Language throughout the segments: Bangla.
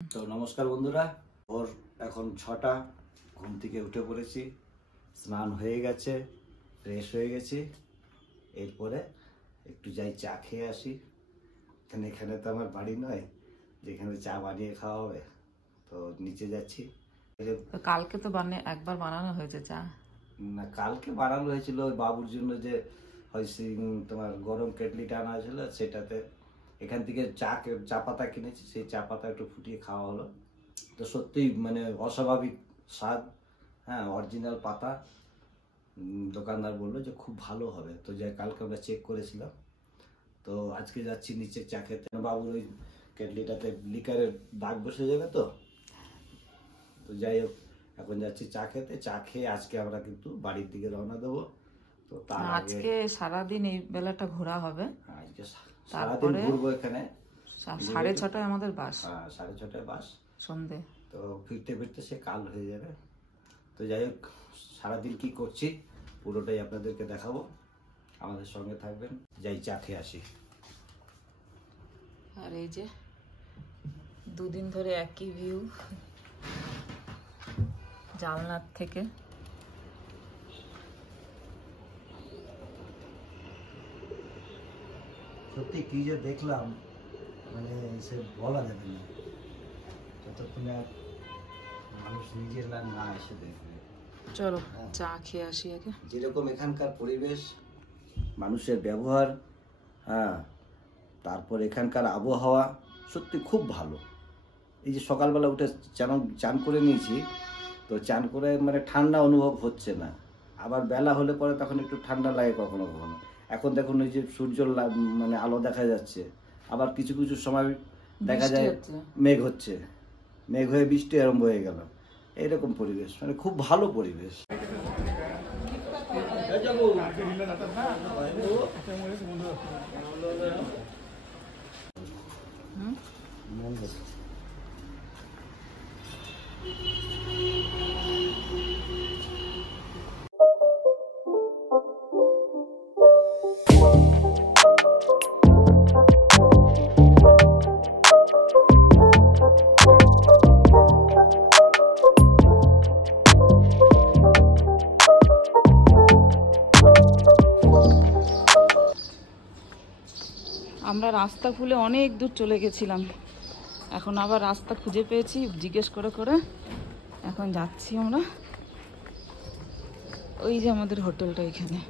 তো নমস্কার বন্ধুরা, ওর এখন 6টা, ঘুম থেকে উঠে পড়েছি, স্নান হয়ে গেছে, ফ্রেশ হয়ে গেছি। এরপরে একটু যাই চা খেয়ে আসি। এখানে তো আমার বাড়ি নয় যেখানে চা বানিয়ে খাওয়া হবে, তো নিচে যাচ্ছি। কালকে তো একবার বানানো হয়েছে চা। না, কালকে বানানো হয়েছিল ওই বাবুর জন্য, যে হয়েছে তোমার গরম কেটলিটা আনা হয়েছিল, সেটাতে এখান থেকে চা পাতা কিনেছি, সেই চা পাতা একটু ফুটিয়ে খাওয়া হলো। তো সত্যিই মানে অস্বাভাবিক স্বাদ। হ্যাঁ, অরিজিনাল পাতা। দোকানদার বললো যে খুব ভালো হবে। তো যাই, কালকে আমরা চেক করেছিলাম। তো আজকে যাচ্ছি নিচে চা খেতে। বাবুর ওই কেটলিটাতে লিকারের দাগ বসে যাবে, তো যাই হোক, এখন যাচ্ছি চা খেতে। চা খেয়ে আজকে আমরা কিন্তু বাড়ির দিকে রওনা দেবো। তো তার আজকে সারাদিন এই বেলাটা ঘোরা হবে। আজকে সারাদিন ঘুরবো এখানে। 6:30টায় আমাদের বাস। 6:30টায় বাস সন্ধে। তো ফিরতে ফিরতে সে কাল হয়ে যাবে। তো যাই হোক, সারাদিন কি করছি পুরোটাই আপনাদেরকে দেখাবো, আমাদের সঙ্গে থাকবেন। যাই চা খেয়ে আসি। আর এই যে দুদিন ধরে একই ভিউ জানলার থেকে। সত্যি কি যে দেখলাম, মানে সে বলা যাবে না, যতক্ষণে মানুষ নিজের না এসে দেখবে। চলো চা খেয়ে আসি আগে। যেরকম এখানকার পরিবেশ, মানুষের ব্যবহার, হ্যাঁ, তারপর এখানকার আবহাওয়া সত্যি খুব ভালো। এই যে সকালবেলা উঠে চান করে নিয়েছি, তো চান করে মানে ঠান্ডা অনুভব হচ্ছে না। আবার বেলা হলে পরে তখন একটু ঠান্ডা লাগে কখনো কখনো। এখন দেখুন এই যে সূর্য মানে আলো দেখা যাচ্ছে, আবার কিছু কিছু সময় দেখা যায় মেঘ হচ্ছে, মেঘ হয়ে বৃষ্টি আরম্ভ হয়ে গেল। এইরকম পরিবেশ, মানে খুব ভালো পরিবেশ। আমরা রাস্তা ভুলে অনেক দূর চলে গেছিলাম, এখন আবার রাস্তা খুঁজে পেয়েছি জিজ্ঞেস করে করে। এখন যাচ্ছি আমরা, ওই যে আমাদের হোটেলটা এখানে।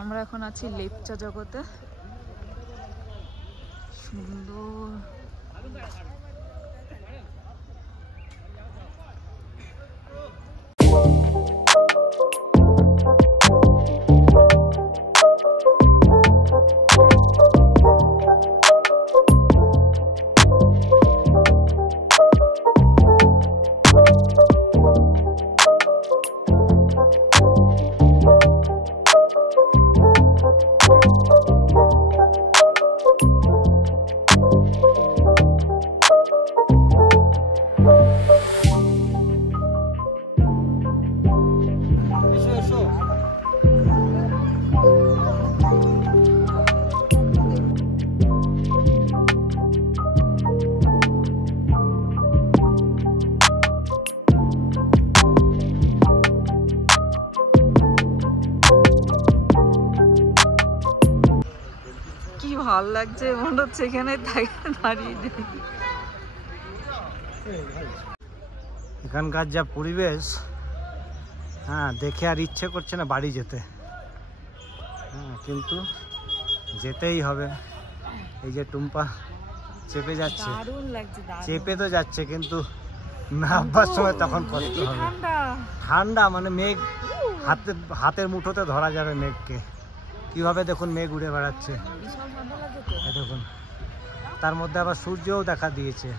আমরা এখন আছি লেপচা জগতে। সুন্দর। ভাল লাগছে, মনে হচ্ছে এখানে দাঁড়িয়ে যাই। এখানকার যা পরিবেশ, হ্যাঁ, দেখে আর ইচ্ছে করছে না বাড়ি যেতে। হ্যাঁ, কিন্তু যেতেই হবে। এই যে টুম্পা চেপে যাচ্ছে, দারুণ লাগছে, দারুণ। চেপে তো যাচ্ছে কিন্তু নামবার সময় তখন কষ্ট কি হবে। ঠান্ডা। ঠান্ডা মানে মেঘ হাতের মুঠোতে ধরা যাবে মেঘকে। কিভাবে দেখুন মেঘ উড়ে বেড়াচ্ছে, বিশাল ঠান্ডা লাগছে তো। এই দেখুন। তার মধ্যে আবার সূর্যও দেখা দিয়েছে।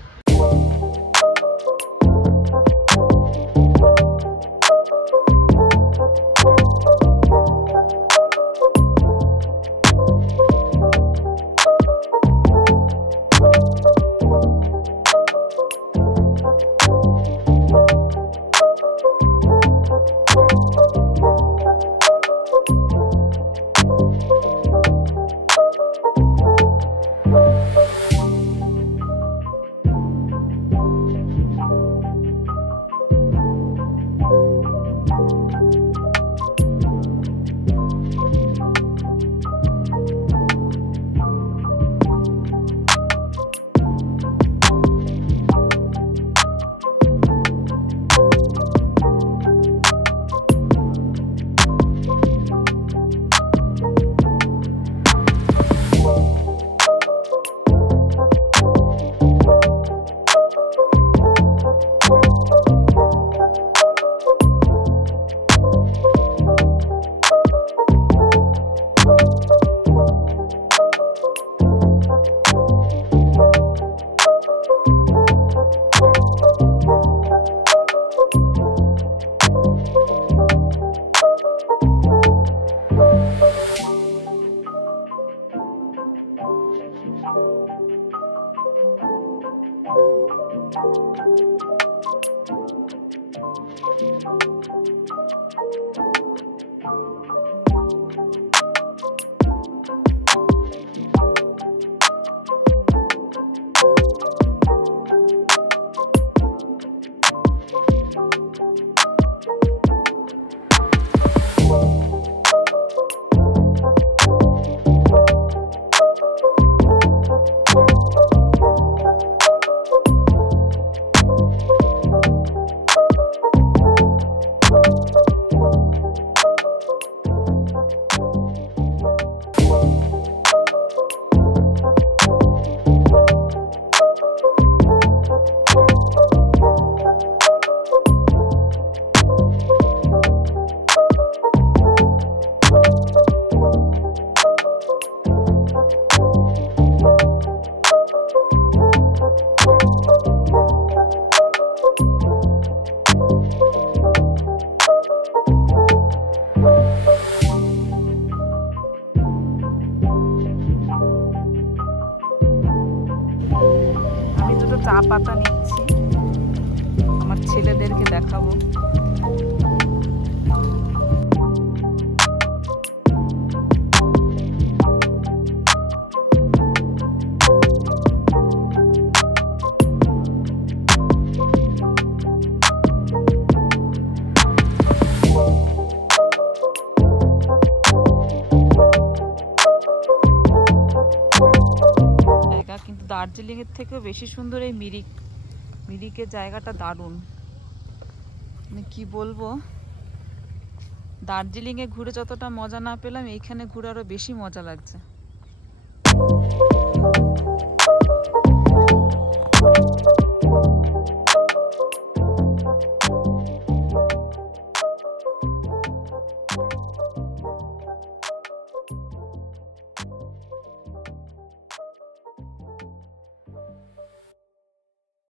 চা পাতা নিচ্ছি, আমার ছেলেদেরকে দেখাবো। কিন্তু দার্জিলিং এর থেকেও বেশি সুন্দর এই মিরিকের জায়গাটা, দারুণ। মানে কি বলবো, দার্জিলিং এ ঘুরে যতটা মজা না পেলাম, এইখানে ঘুরে আরো বেশি মজা লাগছে।